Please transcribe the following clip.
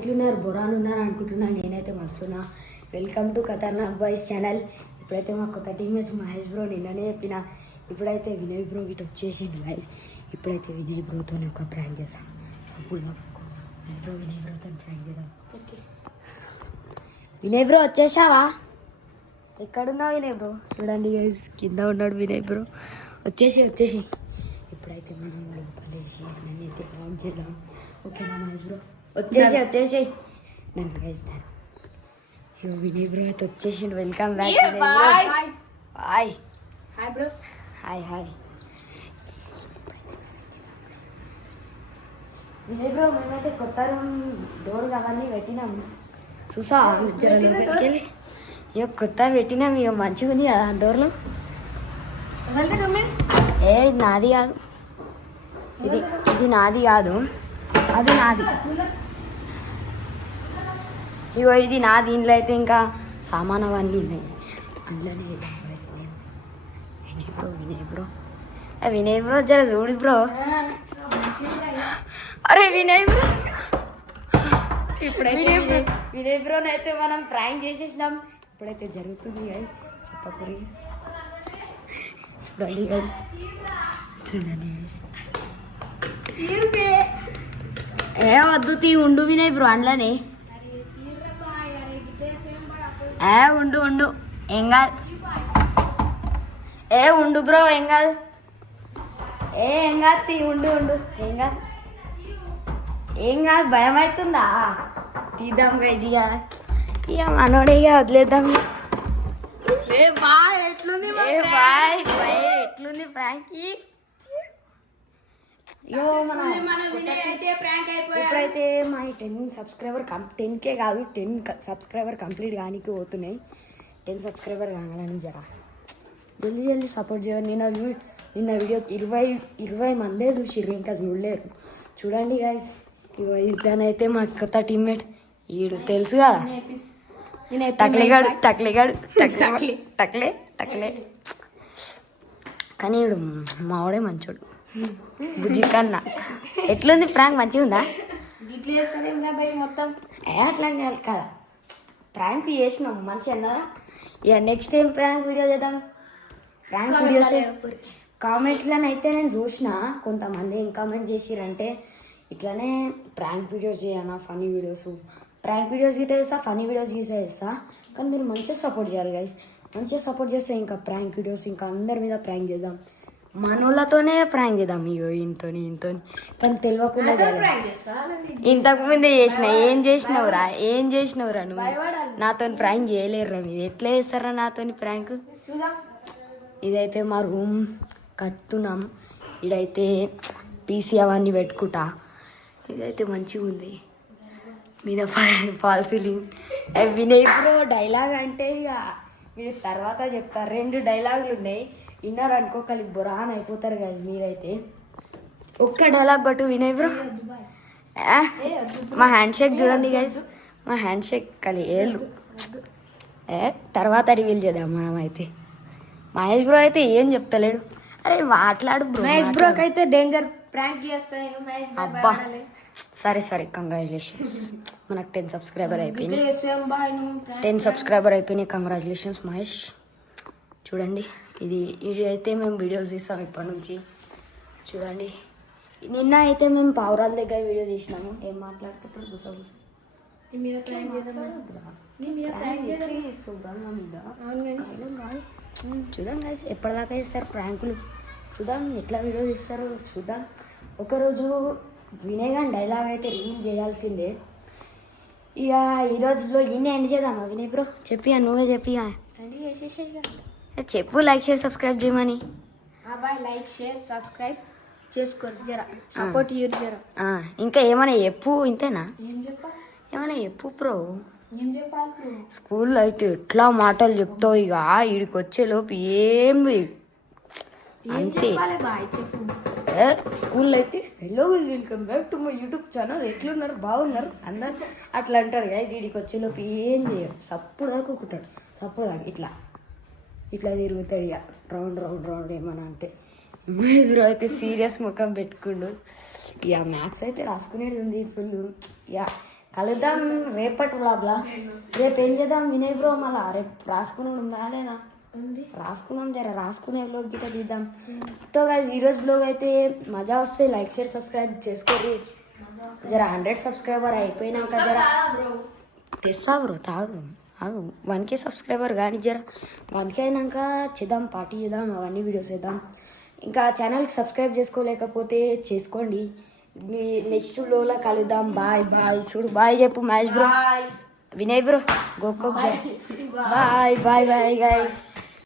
ఎట్లున్నారు బొరాలు ఉన్నారు అనుకుంటున్నా. నేనైతే వస్తున్నా. Welcome to Khatarnak boys channel. ఇప్పుడైతే మా కొత్త టీమేట్స్ మహేష్ బ్రో నిన్ననే చెప్పిన. ఇప్పుడైతే వినయ్ బ్రో గిట్ వచ్చేసిండు గైస్. ఇప్పుడైతే వినయ్ బ్రోతో ఒక ప్రాంక్ చేస్తాం. అప్పుడు మహేష్ బ్రో వినయ్ బ్రోతో ప్రాంక్ చేద్దాం. ఓకే వినయ్ బ్రో వచ్చేసావా? ఎక్కడున్నావు వినయ్ బ్రో? చూడండి గైస్, కింద ఉన్నాడు వినయ్ బ్రో. వచ్చేసి ఇప్పుడైతే మనం లోపలేసి నన్ను అయితే ప్రాంక్ చేద్దాం. ఓకేనా మహేష్ బ్రో? వచ్చేసి నన్ను గైస్ వినయ్ బ్రో అయితే వచ్చేసిండు. Welcome back boy hi bros. Hi Vinay bro, మేమైతే కొత్త రూమ్ డోర్ అవన్నీ పెట్టినాము. చూసా ఇక కొత్త పెట్టినాం. ఇక మంచిగా ఉంది కదా డోర్లు. ఏ ఇది నాది కాదు, ఇది నాది కాదు, అది నాది. ఇగో ఇది నా దీంట్లో అయితే ఇంకా సామాన్ అవన్నీ ఉన్నాయి. అందులోనే వినయ్ బ్రో జర చూడు బ్రో. అరే వినయ్ బ్రో, ఇప్పుడైతే వినయ్ బ్రోని అయితే మనం ప్రాంక్ చేసేసినాం. ఇప్పుడైతే జరుగుతుంది గైస్, చెప్పకూరి. చూడండి గైస్, ఏ వద్దు తీ ఉండు వినయ్ బ్రో అందులోనే. ఉండు ఏం కాదు. ఉండు బ్రో ఏం కాదు. ఏం కాదు తీ ఉండు ఏం కాదు. భయం అవుతుందా? తీద్దాం గైజ్. ఇక మనోడే ఇక వదిలేద్దాం. ఎట్లుంది ప్రాంక్? ఇప్పుడైతే మా 10 సబ్స్క్రైబర్ 10K కాదు 10 సబ్స్క్రైబర్ కంప్లీట్ కానీ పోతున్నాయి. 10 సబ్స్క్రైబర్ కావాలని జరా జల్దీ సపోర్ట్ చేయాలి. నిన్న వీడియోకి 20 మందే చూసిర్రు, ఇంకా చూడలేరు. చూడండి గైస్, ఇతనైతే మా కొత్త టీమ్మేట్. ఈడు తెలుసు కదా, టక్లేగాడు కానీ ఈడు మావాడే మంచోడు. బుజ్జి కన్నా. ఎట్లుంది ప్రాంక్? మంచిగా ఉందా? అట్లా కదా, ప్రాంక్ చేసినాం మంచిగా. ఇక నెక్స్ట్ టైం ప్రాంక్ వీడియో చేద్దాం. ప్రాంక్ వీడియోస్ కామెంట్లనైతే నేను చూసిన, కొంతమంది ఏం కామెంట్ చేసిరంటే ఇట్లానే ప్రాంక్ వీడియోస్ చేయనా, ఫనీ వీడియోస్. ప్రాంక్ వీడియోస్ గీత చేస్తా, ఫనీ వీడియోస్ గీత చేస్తా, కానీ మీరు మంచిగా సపోర్ట్ చేయాలి గైస్. మంచిగా సపోర్ట్ చేస్తే ఇంకా ప్రాంక్ వీడియోస్ ఇంకా అందరి మీద ప్రాంక్ చేద్దాం. మనోళ్ళతోనే ప్రాంక్ చేద్దాం. ఇగో ఇంతో కానీ తెలియకుండా ఇంతకు ముందే చేసిన. ఏం చేసినవురా నువ్వు? నాతో ప్రాంక్ చేయలేరురా మీరు. ఎట్లా చేస్తారా నాతో ప్రాంక్? ఇదైతే మా రూమ్ కట్టున్నాం. ఇదైతే పీసీ అవన్నీ పెట్టుకుంటా. ఇదైతే మంచిగా ఉంది. మీద fall ceiling. Vinay bro dialogue అంటే ఇక మీరు తర్వాత చెప్తారు. 2 డైలాగులు ఉన్నాయి, విన్నారు అనుకో కలిపి బొరాన్ అయిపోతారు కదా మీరైతే. ఒక్క డైలాగ్ కొట్టు వినయ్ బ్రో. మా హ్యాండ్ షేక్ చూడండి గైస్, మా హ్యాండ్ షేక్ ఏళ్ళు తర్వాత రివీల్ చేద్దాం మనం. అయితే మహేష్ బ్రో అయితే ఏం చెప్తలేడు. అరే మాట్లాడు బ్రో. మహేష్ బ్రోకి అయితే డేంజర్ ప్రాంక్ చేస్తాను. అబ్బా సరే కంగ్రాచులేషన్స్. మనకు 10 సబ్స్క్రైబర్ అయిపోయినాయి. 10 సబ్స్క్రైబర్ అయిపోయినాయి. కంగ్రాచులేషన్స్ మహేష్. చూడండి ఇది అయితే మేము వీడియోస్ తీస్తాం ఇప్పటి నుంచి. చూడండి నిన్న అయితే మేము పావురాల దగ్గర వీడియో తీసినాము. ఏం మాట్లాడుకుంటారు? చూద్దాం గైస్, ఎప్పటిదాకా చేస్తారు ప్రాంకులు. చూద్దాం ఎట్లా వీడియో తీస్తారు చూద్దాం. ఒకరోజు వినయ్ గారి డైలాగ్ అయితే రివీల్ చేయాల్సిందే. ఇక ఈరోజు బ్లాగ్ ఇన్ని ఎండ్ చేద్దామా వినయ్ బ్రో? నువ్వే చెప్పి చెప్పు. లైక్ షేర్ సబ్స్క్రైబ్ చేయమని. లైక్ షేర్ సబ్స్క్రైబ్ చేసుకోండి జరా, సపోర్ట్ చేయరు జరా. ఇంకా ఏమైనా చెప్పు? ఇంతేనా? ఏమైనా చెప్పు బ్రో. స్కూల్లో అయితే ఎట్లా మాటలు చెప్తావు, ఇక వీడికి వచ్చేలోపు ఏం అంతే. స్కూల్లో అయితే hello welcome back to my YouTube channel, ఎట్లున్నారు బాగున్నారు అందరు అట్లా అంటాడు గైస్. వీడికి వచ్చేలోపు ఏం చేయరు, సప్పుడు దాక్కుంటాడు. సప్పుడు దాకా ఇట్లా తిరుగుతాడు ఇక రౌండ్ ఏమన్నా అంటే. మీరు అయితే సీరియస్ ముఖం పెట్టుకుండు. ఇక మ్యాథ్స్ అయితే రాసుకునేది ఉంది ఫుల్. ఇక కలుద్దాం రేపటి వ్లాగ్లా. రేపు ఏం చేద్దాం వినయ్ బ్రో? మళ్ళా రేపు రాసుకుని ఉందా లేదా? రాసుకున్నాం, రాసుకునే బ్లాగ్ గిట్ట తీద్దాం. సో గైస్ ఈరోజు బ్లాగ్ అయితే మజా వస్తే లైక్ షేర్ సబ్స్క్రైబ్ చేసుకోండి. 100 సబ్స్క్రైబర్ అయిపోయినాక తెస్తా బ్రో, తాగు ఆగు. 1K సబ్స్క్రైబర్ కానీ 1K అయినాక చేద్దాం, పార్టీ చేద్దాం, అవన్నీ వీడియోస్ చేద్దాం. ఇంకా ఛానల్కి సబ్స్క్రైబ్ చేసుకోలేకపోతే చేసుకోండి. మీ నెక్స్ట్ వ్లాగ్లో కలుద్దాం. Bye bye. చూడు బాయ్ చెప్పు మహేష్ బ్రో, వినయ్ బ్రో, గోకో బాయ్ బాయ్ బాయ్ గైస్.